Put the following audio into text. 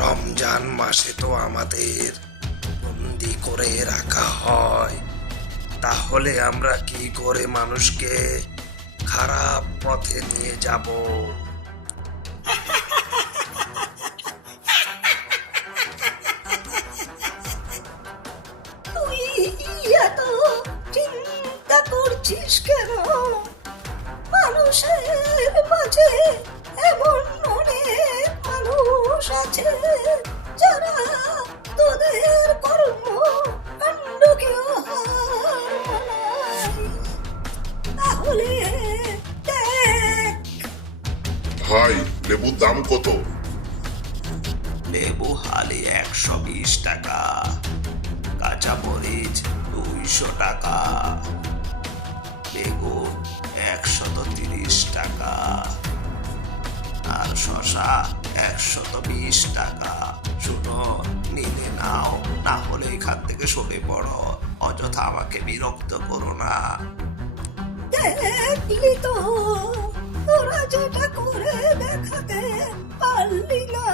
রমজান মাসে তো আমাদের বন্দি করে রাখা হয়, তাহলে আমরা কি করে মানুষকে খারাপ পথে নিয়ে যাব? তুই এত চিন্তা করছিস কেন? মানুষের মাঝে এমন অনেক মানুষ আছে যারা তোদের কর্ম কাণ্ডকেও হার মানায়। তাহলে দেখ, ভাই, লেবুর দাম কত? লেবু হালি 120 টাকা, কাঁচামরিচ 200 টাকা, বেগুন 130 টাকা, আর শশা 120 টাকা। শুনো, নিলে নাও, না হলে এখান থেকে সরে পড়ো। অযথা আমাকে বিরক্ত করো না। দেখলি তো তোরা যেটা করে দেখাতে পারলি না।